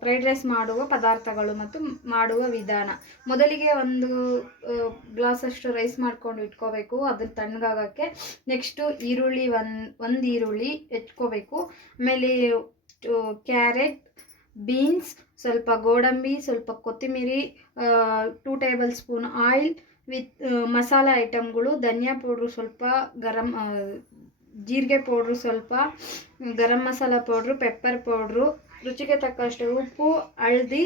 Fried rice ಮಾಡುವ ಪದಾರ್ಥಗಳು ಮತ್ತು ಮಾಡುವ ವಿಧಾನ. ಮೊದಲಿಗೆ ಒಂದು ಗ್ಲಾಸಷ್ಟು ರೈಸ್ ಮಾಡ್ಕೊಂಡು ಇಟ್ಕೋಬೇಕು, ಅದನ್ನು ತಣ್ಣಗಾಗಕ್ಕೆ. ನೆಕ್ಸ್ಟು ಈರುಳ್ಳಿ ಒಂದು ಈರುಳ್ಳಿ ಹೆಚ್ಕೋಬೇಕು. ಆಮೇಲೆ ಕ್ಯಾರೆಟ್, ಬೀನ್ಸ್, ಸ್ವಲ್ಪ ಗೋಡಂಬಿ, ಸ್ವಲ್ಪ ಕೊತ್ತಂಬರಿ, 2 table spoon oil with masala ಐಟಮ್ಗಳು, ಧನಿಯಾ ಪೌಡ್ರು ಸ್ವಲ್ಪ, ಜೀರಿಗೆ ಪೌಡ್ರು ಸ್ವಲ್ಪ, garam masala powder, pepper powder, ರುಚಿಗೆ ತಕ್ಕಷ್ಟು ಉಪ್ಪು, ಹಳದಿ.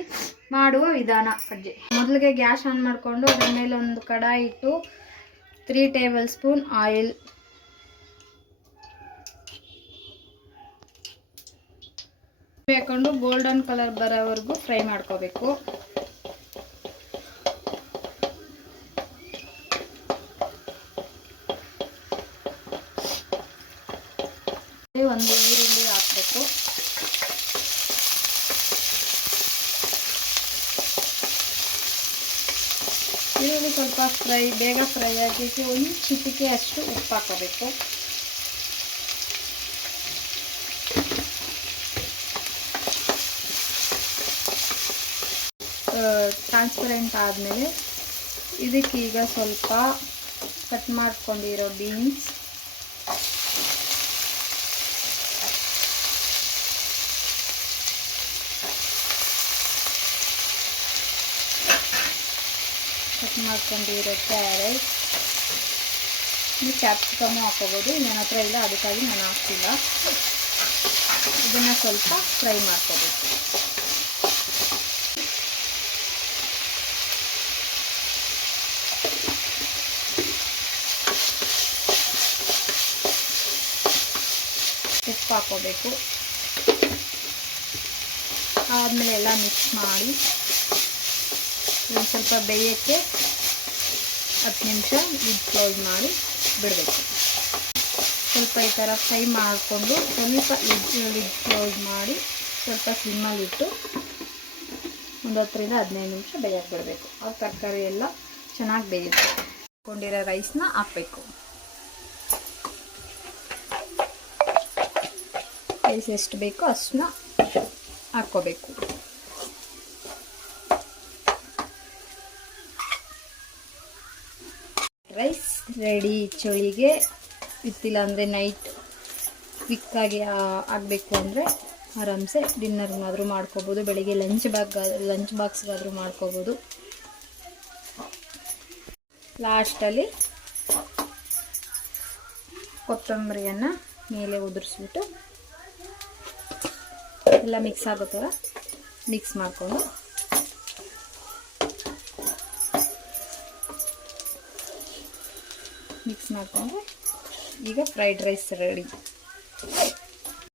ಮಾಡುವ ವಿಧಾನ ಅಜ್ಜಿ. ಮೊದಲಿಗೆ ಗ್ಯಾಸ್ ಆನ್ ಮಾಡಿಕೊಂಡು ಅದರ ಮೇಲೆ ಒಂದು ಕಡಾಯಿ ಇಟ್ಟು 3 ಟೇಬಲ್ ಸ್ಪೂನ್ ಆಯಿಲ್, ಹಾಕೊಂಡು ಗೋಲ್ಡನ್ ಕಲರ್ ಬರೋವರೆಗೂ ಫ್ರೈ ಮಾಡ್ಕೋಬೇಕು. ಒಂದು ಈರುಳ್ಳಿ ಹಾಕಬೇಕು. ಈರುಳ್ಳಿ ಸ್ವಲ್ಪ ಬೇಗ ಫ್ರೈ ಆಗಲಿಕ್ಕೆ ಒಂದು ಚಿಟಿಕೆ ಅಷ್ಟು ಉಪ್ಪು ಹಾಕೋಬೇಕು. ಟ್ರಾನ್ಸ್ಪರೆಂಟ್ ಆದಮೇಲೆ ಇದಕ್ಕೀಗ ಸ್ವಲ್ಪ ಕಟ್ ಮಾಡ್ಕೊಂಡಿರೋ ಬೀನ್ಸ್, ಕಟ್ ಮಾಡ್ಕೊಂಡಿರೋ ಕ್ಯಾರೆಟ್, ನೀವು ಕ್ಯಾಪ್ಸಿಕಮ್ಮು ಹಾಕೋಬೋದು. ನನ್ನ ಹತ್ರ ಇಲ್ಲ, ಅದಕ್ಕಾಗಿ ನಾನು ಹಾಕ್ತಿಲ್ಲ. ಇದನ್ನು ಸ್ವಲ್ಪ ಫ್ರೈ ಮಾಡ್ಕೋಬೇಕು. ಉಪ್ಪು ಹಾಕೋಬೇಕು. ಆದಮೇಲೆ ಎಲ್ಲ ಮಿಕ್ಸ್ ಮಾಡಿ ಒಂದು ಸ್ವಲ್ಪ ಬೇಯೋಕ್ಕೆ 10 ನಿಮಿಷ ಲಿಡ್ ಕ್ಲೋಸ್ ಮಾಡಿ ಬಿಡಬೇಕು. ಸ್ವಲ್ಪ ಈ ಥರ ಫ್ರೈ ಮಾಡಿಕೊಂಡು ಸ್ವಲ್ಪ ಲಿಡ್ ಕ್ಲೋಸ್ ಮಾಡಿ ಸ್ವಲ್ಪ ಸ್ಲಿಮ್ಮಲ್ಲಿಟ್ಟು ಒಂದು 10 ರಿಂದ 15 ನಿಮಿಷ ಬೇಯಕ್ಕೆ ಬಿಡಬೇಕು. ಆ ತರಕಾರಿ ಎಲ್ಲ ಚೆನ್ನಾಗಿ ಬೇಯುತ್ತೆ. ಹಾಕೊಂಡಿರೋ ರೈಸ್ನ ಹಾಕಬೇಕು. ರೈಸ್ ಎಷ್ಟು ಬೇಕೋ ಅಷ್ಟನ್ನ ಹಾಕ್ಕೋಬೇಕು. Rice ready. ಚಳಿಗೆ ಇತ್ತಿಲ್ಲ ಅಂದರೆ ನೈಟ್ ಕ್ವಿಕ್ಕಾಗಿ ಆಗಬೇಕು ಅಂದರೆ ಆರಾಮ್ಸೆ ಡಿನ್ನರ್ಗಾದರೂ ಮಾಡ್ಕೋಬೋದು, ಬೆಳಿಗ್ಗೆ ಲಂಚ್ ಬಾಕ್ಸ್ಗಾದರೂ ಮಾಡ್ಕೋಬೋದು. ಲಾಸ್ಟಲ್ಲಿ ಕೊತ್ತಂಬರಿಯನ್ನು ಮೇಲೆ ಉದುರಿಸ್ಬಿಟ್ಟು ಎಲ್ಲ ಮಿಕ್ಸ್ ಆಗೋ ಥರ ಮಿಕ್ಸ್ ಮಾಡಿಕೊಂಡು ಈಗ ಫ್ರೈಡ್ ರೈಸ್ ರೆಡಿ.